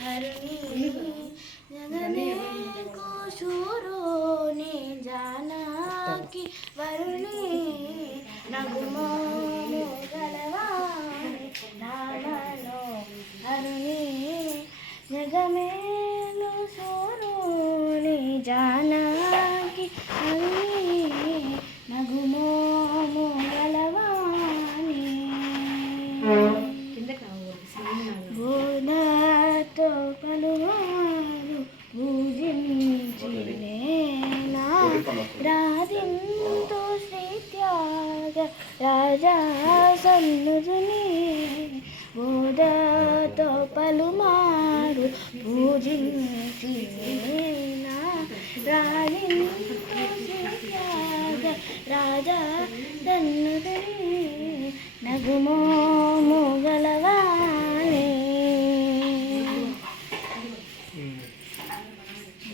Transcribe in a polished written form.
हरुणी जगने को शूरों ने जाना कि वरुणी नगुमो गलवाने नामनो हरुणी जगमेलो शूरों ने जाना कि वरुणी नगुमो गलवाने బోధతో పలువారు పూజించినేనా రాధింతు శ్రీత్యాగ రాజా సన్నుజుని బోధతో పలుమారు పూజించినేనా రాధింతు శ్రీత్యాగ రాజా సన్నుజుని నగుమో గలవా